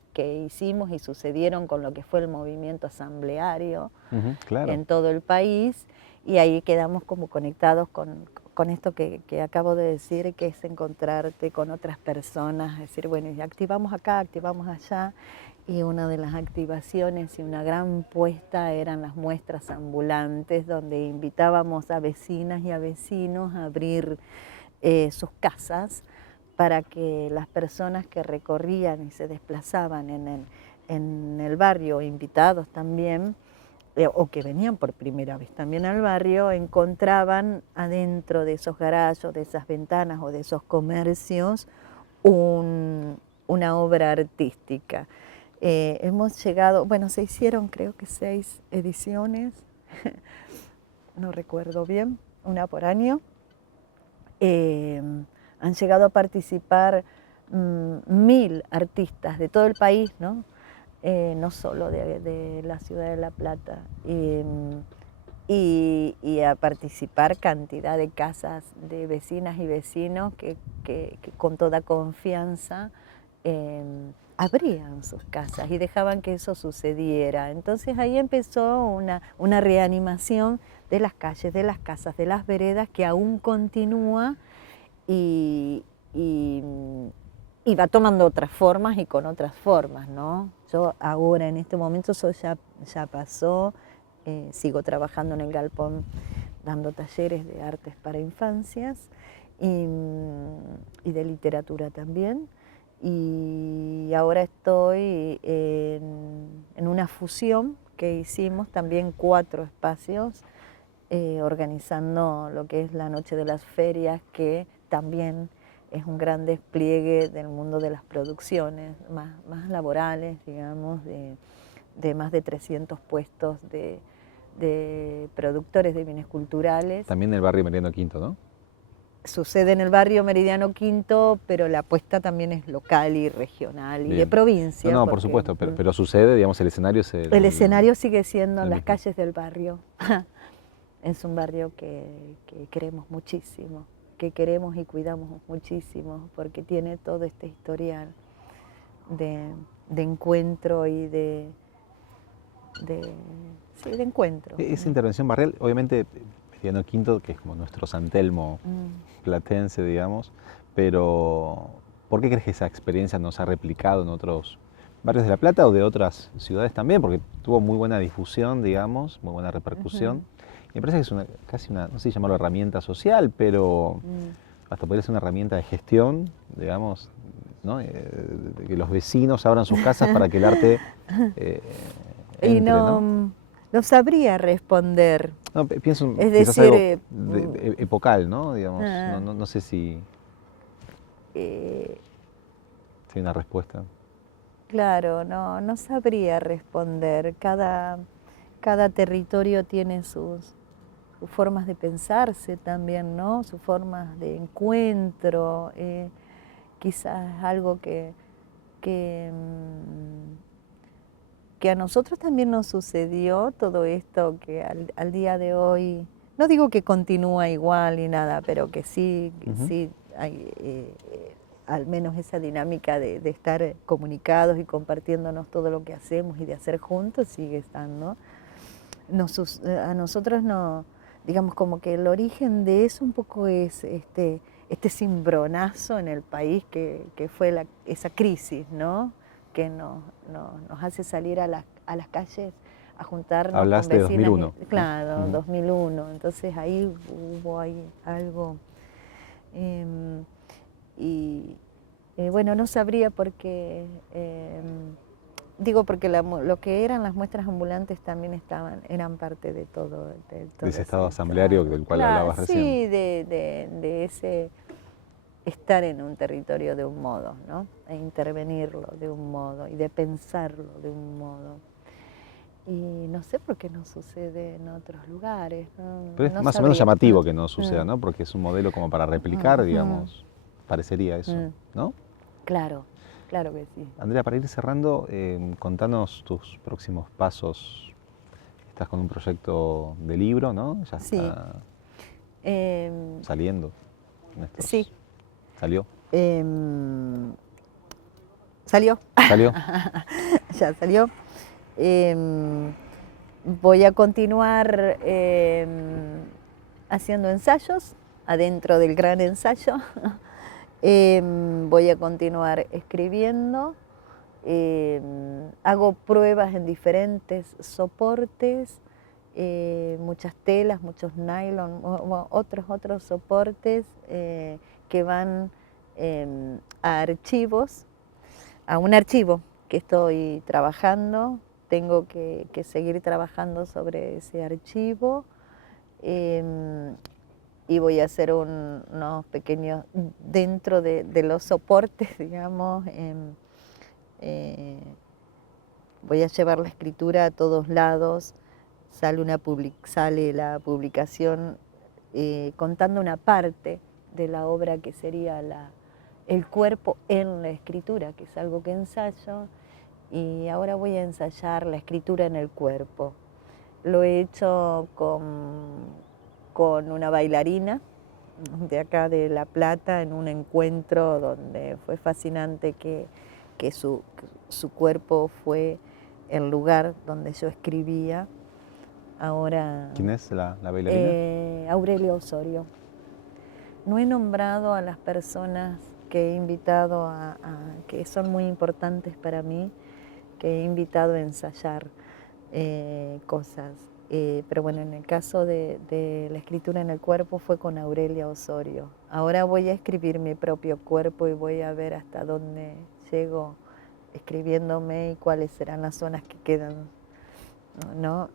hicimos y sucedieron con lo que fue el movimiento asambleario en todo el país, y ahí quedamos como conectados con esto que acabo de decir, que es encontrarte con otras personas, es decir, bueno, y activamos acá, activamos allá. Y una de las activaciones y una gran puesta eran las muestras ambulantes, donde invitábamos a vecinas y a vecinos a abrir sus casas para que las personas que recorrían y se desplazaban en el barrio, invitados también, o que venían por primera vez también al barrio, encontraban adentro de esos garajes, de esas ventanas o de esos comercios una obra artística. Hemos llegado, bueno, se hicieron creo que 6 ediciones, no recuerdo bien, una por año. Han llegado a participar 1000 artistas de todo el país, ¿no? No solo de la ciudad de La Plata. Y a participar cantidad de casas de vecinas y vecinos que con toda confianza abrían sus casas y dejaban que eso sucediera. Entonces ahí empezó una reanimación de las calles, de las casas, de las veredas, que aún continúa y, y, y va tomando otras formas y con otras formas, ¿no? Yo ahora, en este momento, eso ya pasó. Sigo trabajando en el galpón dando talleres de artes para infancias y de literatura también. Y ahora estoy en una fusión que hicimos, también 4 espacios, organizando lo que es la Noche de las Ferias, que también es un gran despliegue del mundo de las producciones, más laborales, digamos, de más de 300 puestos de productores de bienes culturales. También en el barrio Mariano Quinto, ¿no? Sucede en el barrio Meridiano Quinto, pero la apuesta también es local y regional y Bien. de provincia. No, por supuesto, pero sucede, digamos, el escenario es el escenario sigue siendo en las mismo. calles del barrio. Es un barrio que queremos muchísimo, que queremos y cuidamos muchísimo, porque tiene todo este historial de encuentro y de encuentro. Esa intervención barrial, obviamente, Meridiano Quinto, que es como nuestro San Telmo platense, digamos, pero ¿por qué crees que esa experiencia no se ha replicado en otros barrios de La Plata o de otras ciudades también? Porque tuvo muy buena difusión, digamos, muy buena repercusión. Y me parece que es casi una, no sé si llamarlo herramienta social, pero hasta podría ser una herramienta de gestión, digamos, ¿no? De que los vecinos abran sus casas para que el arte entre, y no sabría responder. No, pienso es quizás decir, algo epocal, ¿no? Digamos, no sé si hay una respuesta. Claro, no sabría responder. Cada territorio tiene sus formas de pensarse también, ¿no? Sus formas de encuentro. Quizás algo que a nosotros también nos sucedió, todo esto que al día de hoy, no digo que continúa igual ni nada, pero que sí hay al menos esa dinámica de estar comunicados y compartiéndonos todo lo que hacemos y de hacer juntos sigue estando. A nosotros no, digamos, como que el origen de eso un poco es este cimbronazo en el país que fue esa crisis, ¿no? Que nos hace salir a las calles a juntarnos. Hablaste con de vecinas. 2001. Claro, 2001. Entonces ahí hubo algo. Bueno, no sabría porque, digo, porque lo que eran las muestras ambulantes también eran parte de todo. De ese estado asambleario del cual hablabas recién. Sí, de ese estar en un territorio de un modo, ¿no? E intervenirlo de un modo y de pensarlo de un modo. Y no sé por qué no sucede en otros lugares. Pero es más o menos llamativo que no suceda, ¿no? Porque es un modelo como para replicar, digamos, parecería eso, ¿no? Claro, claro que sí. Andrea, para ir cerrando, contanos tus próximos pasos. Estás con un proyecto de libro, ¿no? Ya está saliendo. Sí. ¿Salió? Salió. ¿Salió? Ya salió. Voy a continuar haciendo ensayos adentro del gran ensayo. Voy a continuar escribiendo. Hago pruebas en diferentes soportes, muchas telas, muchos nylon, otros soportes que van a archivos, a un archivo que estoy trabajando. Tengo que seguir trabajando sobre ese archivo y voy a hacer unos pequeños, dentro de los soportes, digamos, voy a llevar la escritura a todos lados. Sale la publicación contando una parte de la obra que sería el cuerpo en la escritura, que es algo que ensayo, y ahora voy a ensayar la escritura en el cuerpo. Lo he hecho con una bailarina de acá de La Plata en un encuentro donde fue fascinante que su cuerpo fue el lugar donde yo escribía. Ahora, ¿Quién es la bailarina? Aurelia Osorio. No he nombrado a las personas que he invitado que son muy importantes para mí, que he invitado a ensayar cosas. Pero bueno, en el caso de la escritura en el cuerpo fue con Aurelia Osorio. Ahora voy a escribir mi propio cuerpo y voy a ver hasta dónde llego escribiéndome y cuáles serán las zonas que quedan, ¿no?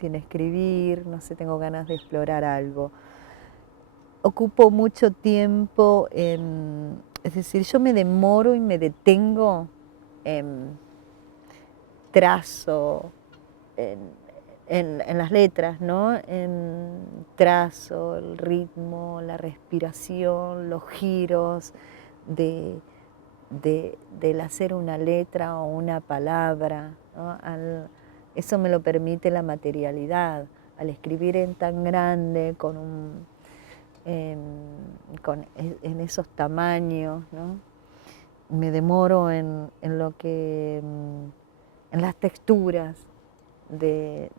Sin escribir, no sé, tengo ganas de explorar algo. Ocupo mucho tiempo es decir, yo me demoro y me detengo en trazo, en las letras, ¿no? En trazo, el ritmo, la respiración, los giros del hacer una letra o una palabra, ¿no? Eso me lo permite la materialidad. Al escribir en tan grande, en esos tamaños, ¿no? Me demoro en las texturas de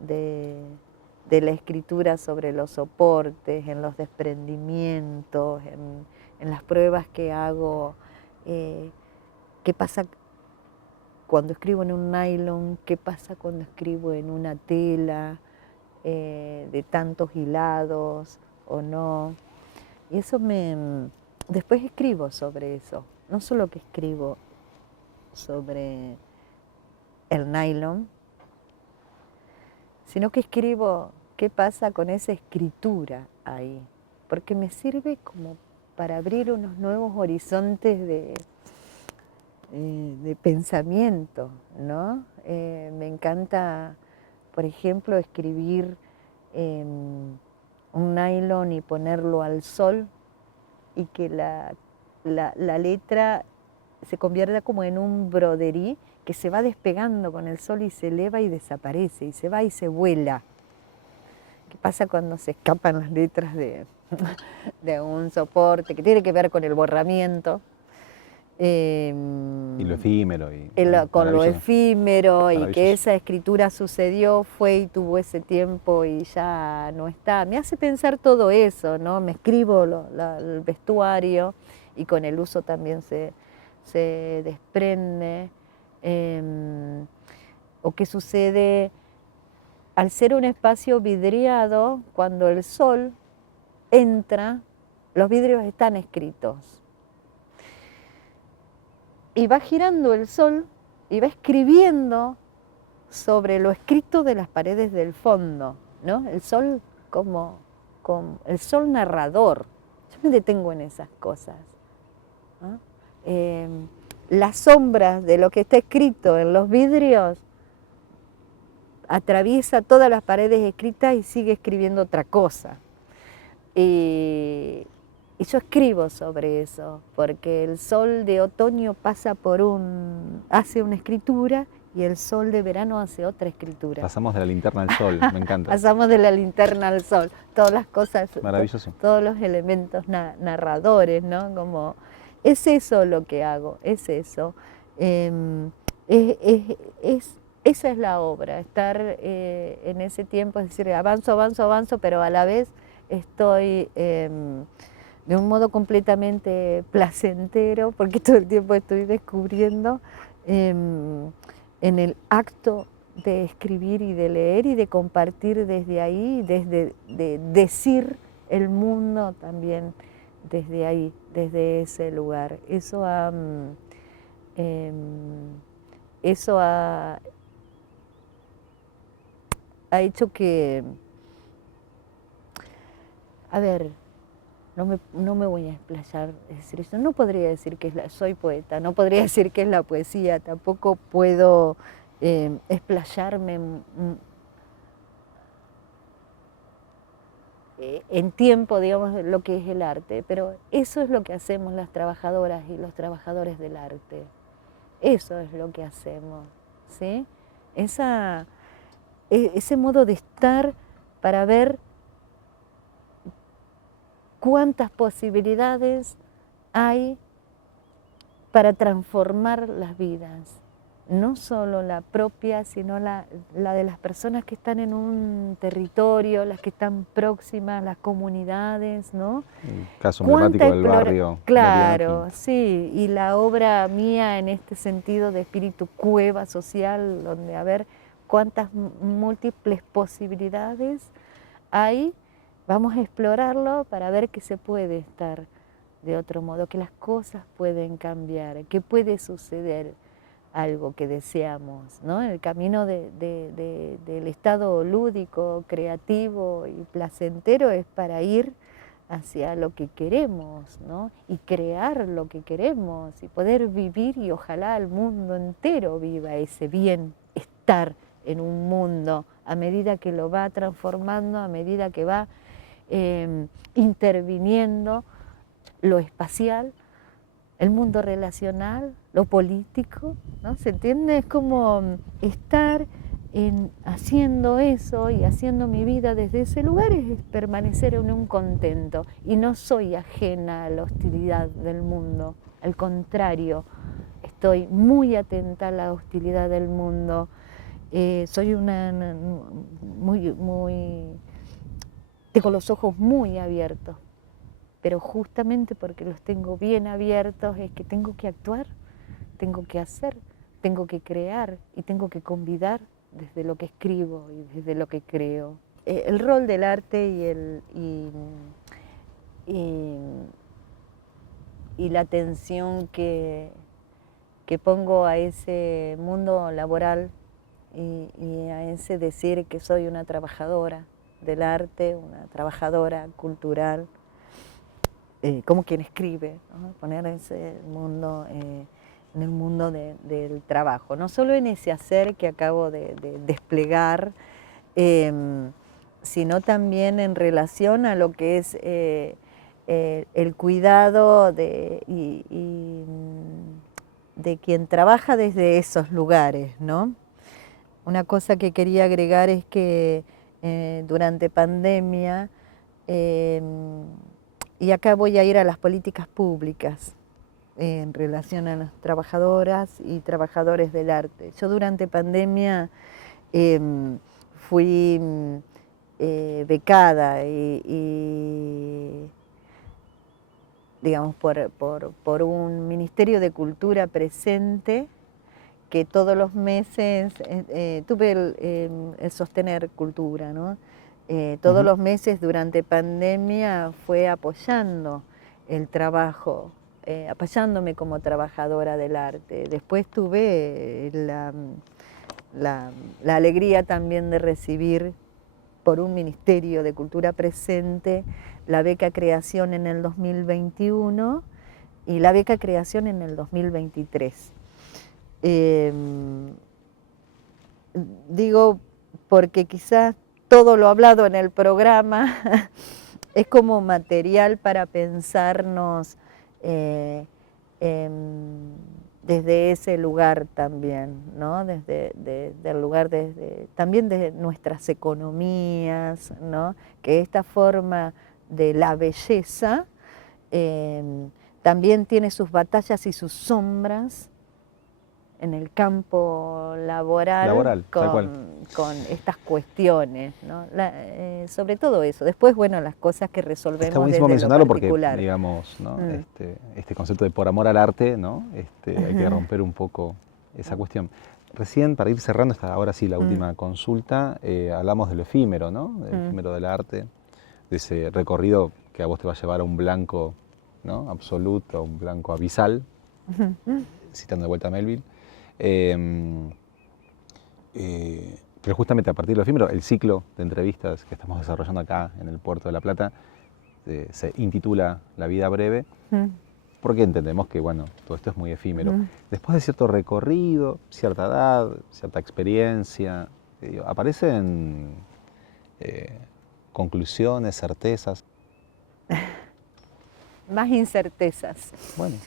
la escritura sobre los soportes, en los desprendimientos, en las pruebas que hago. ¿Qué pasa cuando escribo en un nylon? ¿Qué pasa cuando escribo en una tela de tantos hilados o no? Y eso después escribo sobre eso. No solo que escribo sobre el nylon, sino que escribo qué pasa con esa escritura ahí, porque me sirve como para abrir unos nuevos horizontes de pensamiento, ¿no? Me encanta, por ejemplo, escribir un nylon y ponerlo al sol y que la letra se convierta como en un broderí que se va despegando con el sol y se eleva y desaparece, y se va y se vuela. ¿Qué pasa cuando se escapan las letras de un soporte que tiene que ver con el borramiento? Y lo efímero. Con lo efímero, y que esa escritura sucedió, fue y tuvo ese tiempo y ya no está. Me hace pensar todo eso, ¿no? Me escribo el vestuario y con el uso también se desprende. O qué sucede al ser un espacio vidriado, cuando el sol entra, los vidrios están escritos. Y va girando el sol y va escribiendo sobre lo escrito de las paredes del fondo, ¿no? El sol como el sol narrador. Yo me detengo en esas cosas, ¿no? Las sombras de lo que está escrito en los vidrios atraviesa todas las paredes escritas y sigue escribiendo otra cosa. Y yo escribo sobre eso, porque el sol de otoño hace una escritura y el sol de verano hace otra escritura. Pasamos de la linterna al sol, me encanta. Pasamos de la linterna al sol, todas las cosas, maravilloso. Todos los elementos narradores, ¿no? Como, es eso lo que hago, es eso. Esa es la obra, estar en ese tiempo, es decir, avanzo, pero a la vez estoy de un modo completamente placentero, porque todo el tiempo estoy descubriendo en el acto de escribir y de leer y de compartir desde ahí, de decir el mundo también desde ahí, desde ese lugar. Eso ha hecho que, a ver, no me voy a explayar, es decir, yo no podría decir que soy poeta, no podría decir que es la poesía, tampoco puedo explayarme en tiempo, digamos, lo que es el arte, pero eso es lo que hacemos las trabajadoras y los trabajadores del arte. Eso es lo que hacemos, ¿sí? Ese modo de estar para ver cuántas posibilidades hay para transformar las vidas. No solo la propia, sino la de las personas que están en un territorio, las que están próximas, las comunidades, ¿no? El caso emblemático del barrio. Claro, sí, y la obra mía en este sentido de espíritu cueva social, donde a ver cuántas múltiples posibilidades hay, vamos a explorarlo para ver que se puede estar de otro modo, que las cosas pueden cambiar, que puede suceder algo que deseamos, ¿no? El camino del estado lúdico, creativo y placentero es para ir hacia lo que queremos, ¿no? Y crear lo que queremos y poder vivir, y ojalá el mundo entero viva ese bienestar en un mundo a medida que lo va transformando, a medida que va interviniendo lo espacial, el mundo relacional, lo político, ¿no? ¿Se entiende? Es como estar haciendo eso y haciendo mi vida desde ese lugar, es permanecer en un contento. Y no soy ajena a la hostilidad del mundo, al contrario, estoy muy atenta a la hostilidad del mundo. Soy tengo los ojos muy abiertos, pero justamente porque los tengo bien abiertos es que tengo que actuar, tengo que hacer, tengo que crear y tengo que convidar desde lo que escribo y desde lo que creo. El rol del arte y la atención que pongo a ese mundo laboral y a ese decir que soy una trabajadora del arte, una trabajadora cultural, como quien escribe, ¿no? Poner ese mundo en el mundo del trabajo, no solo en ese hacer que acabo de desplegar, sino también en relación a lo que es el cuidado de quien trabaja desde esos lugares, ¿no? Una cosa que quería agregar es que durante pandemia, y acá voy a ir a las políticas públicas en relación a las trabajadoras y trabajadores del arte. Yo durante pandemia fui becada y digamos, por un Ministerio de Cultura presente, que todos los meses tuve el sostener cultura, ¿no? Todos los meses durante pandemia fue apoyando el trabajo, apoyándome como trabajadora del arte. Después tuve la alegría también de recibir por un Ministerio de Cultura presente la beca Creación en el 2021 y la beca Creación en el 2023. Digo porque quizás todo lo hablado en el programa es como material para pensarnos desde ese lugar también, ¿no? Desde el lugar también de nuestras economías, ¿no? Que esta forma de la belleza también tiene sus batallas y sus sombras en el campo laboral con estas cuestiones, ¿no? Sobre todo eso. Después, bueno, las cosas que resolvemos está buenísimo desde mencionarlo lo particular. porque, digamos, ¿no? Este concepto de por amor al arte, ¿no? Hay que romper un poco esa cuestión. Recién, para ir cerrando, ahora sí la última consulta, hablamos del efímero, ¿no? Del efímero del arte, de ese recorrido que a vos te va a llevar a un blanco, ¿no? Absoluto, a un blanco abisal, citando de vuelta a Melville. Pero justamente a partir del efímero, el ciclo de entrevistas que estamos desarrollando acá en el Puerto de La Plata se intitula La vida breve, porque entendemos que, bueno, todo esto es muy efímero. Después de cierto recorrido, cierta edad, cierta experiencia, aparecen conclusiones, certezas. Más incertezas. Bueno,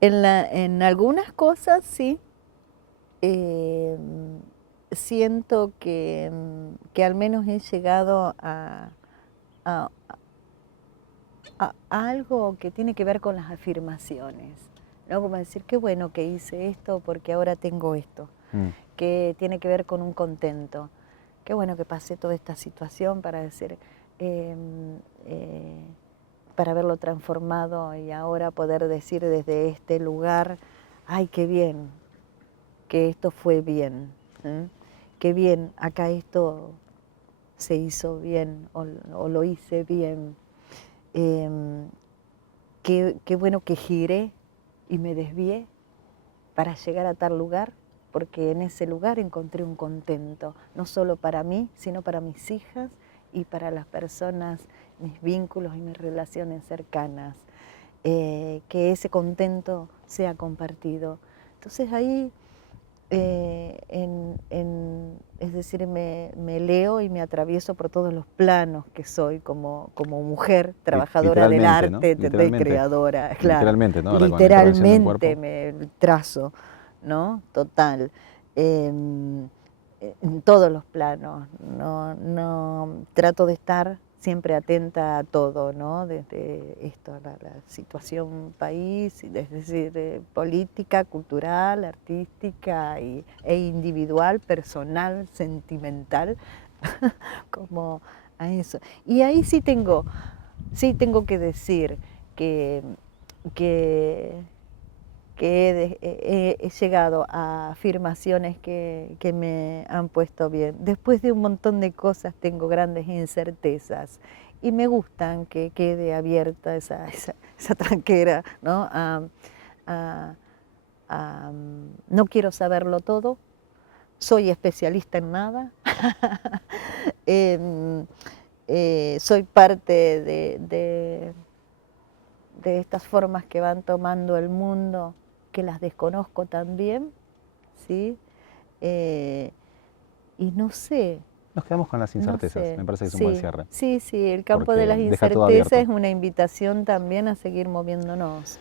En algunas cosas sí, siento que al menos he llegado a- a algo que tiene que ver con las afirmaciones, ¿no? Como decir, qué bueno que hice esto porque ahora tengo esto, que tiene que ver con un contento. Qué bueno que pasé toda esta situación para decir, para haberlo transformado y ahora poder decir desde este lugar, ay, qué bien, que esto fue bien, qué bien, acá esto se hizo bien o lo hice bien. Qué bueno que giré y me desvié para llegar a tal lugar, porque en ese lugar encontré un contento, no solo para mí, sino para mis hijas y para las personas, mis vínculos y mis relaciones cercanas, que ese contento sea compartido. Entonces ahí, es decir, me leo y me atravieso por todos los planos que soy como mujer, trabajadora del literalmente, ¿no? arte, Literalmente. creadora, claro. Literalmente, ¿no? Ahora con la intervención de un cuerpo. Literalmente me trazo, ¿no? Total. En todos los planos, no trato de estar siempre atenta a todo, ¿no? Desde esto, la situación país, es decir, política, cultural, artística e individual, personal, sentimental, como a eso. Y ahí sí tengo que decir que he llegado a afirmaciones que me han puesto bien. Después de un montón de cosas tengo grandes incertezas y me gustan que quede abierta esa tranquera, ¿no? No quiero saberlo todo, soy especialista en nada, soy parte de estas formas que van tomando el mundo, que las desconozco también, ¿sí? Y no sé. Nos quedamos con las incertezas, No sé. me parece que es un Sí, buen cierre. sí, el campo Porque de las deja todo incertezas abierto. es una invitación también a seguir moviéndonos.